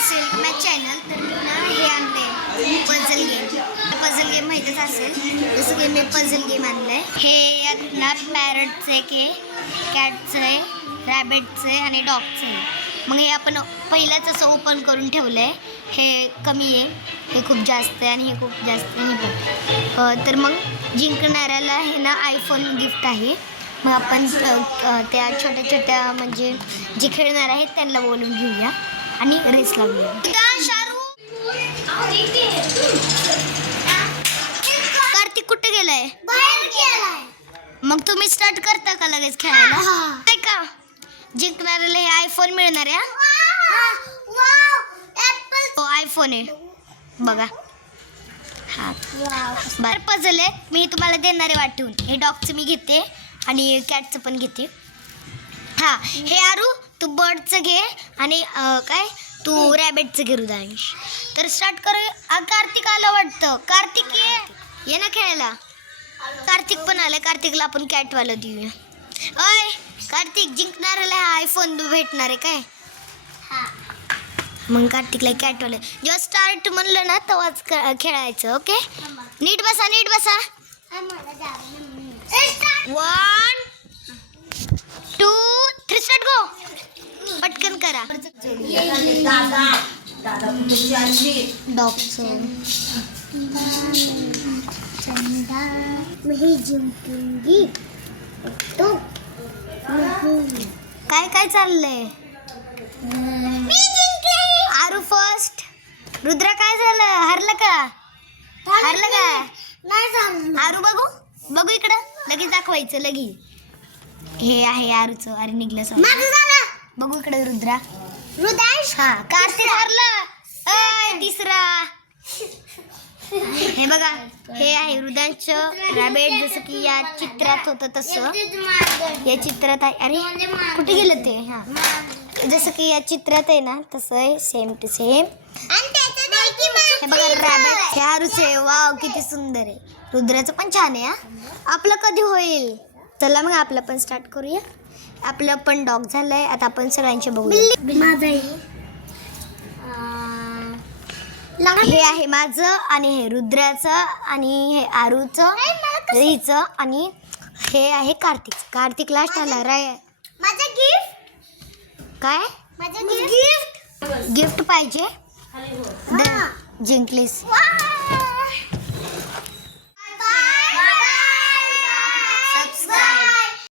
असेल माझं चॅनल तर मी ना हे आणलंय पझल गेम माहीतच असेल. जसं की मी पझल गेम आणलंय. हे यात ना पॅरटचं आहे, कॅटचं आहे, रॅबिटचं आहे आणि डॉगचं आहे. मग हे आपण पहिलाच असं ओपन करून ठेवलं आहे. हे कमी आहे, हे खूप जास्त आहे आणि हे खूप जास्त आहे. तर मग जिंकणाऱ्याला हे ना आयफोन गिफ्ट आहे. मग आपण त्या छोट्या छोट्या म्हणजे जे खेळणार आहेत त्यांना बोलून घेऊया आणि रेस लावूया. कार्तिक कुठे गेलाय? बाहेर गेलाय. मग तुम्ही स्टार्ट करता का लगेच खेळायला? नाही का? जिंकणाऱ्याला हे आयफोन मिळणार आहे. आयफोन आहे बघा. हा बरं पझल आहे, मी तुम्हाला देणार आहे वाटून. हे डॉगचं मी घेते आणि कॅटचं पण घेते. हां हे आरू तू बर्डचं घे आणि काय तू रॅबिटचं घे हृदयांश. तर स्टार्ट करूया. कार्तिक आलं वाटतं. कार्तिक ये ना खेळायला. कार्तिक पण आलं. कार्तिकला आपण कॅटवालं देऊया. अय कार्तिक जिंकणाऱ्याला आयफोन भेटणार आहे काय? मग कार्तिकला कॅटवालं जेव्हा स्टार्ट म्हणलं ना तेव्हाच खेळायचं. ओके नीट बसा नीट बसा. 1 2 3 स्टार्ट गो. पटकन करा. डॉगचं मी जिंकूंगी. तो काय काय चाललंय? आरू फर्स्ट. रुद्रा काय झालं? हरलं का? हरलं का? नाही झालं. आरू बघू इकडं लगेच दाखवायचं लगेच. हे आहे आरूचं. अरे निघलं सगळं. बघू इकडे रुद्रा. हृदयांश. हा कार्तिक हरलं. तिसरा. हे बघा हे आहे हृदयांश रॅबिट. जसं की या चित्रात होतं तसं या चित्रात आहे. अरे कुठे गेलं ते? हां जसं की या चित्रात आहे ना तसं आहे सेम टू सेम. हे बघा रॅबिट हे आरूचं आहे. वाव किती सुंदर आहे. रुद्राचं पण छान आहे. आपलं कधी होईल? चला मग आपलं पण स्टार्ट करूया. आपलं पण डॉग झालंय. आता आपण सगळ्यांचे बघूया. हे आहे माझं आणि हे रुद्राचं आणि हे आरूचं हिचं आणि हे आहे कार्तिक लास्ट आला. माझं गिफ्ट काय? माझं गिफ्ट पाहिजे. जिंकलीस.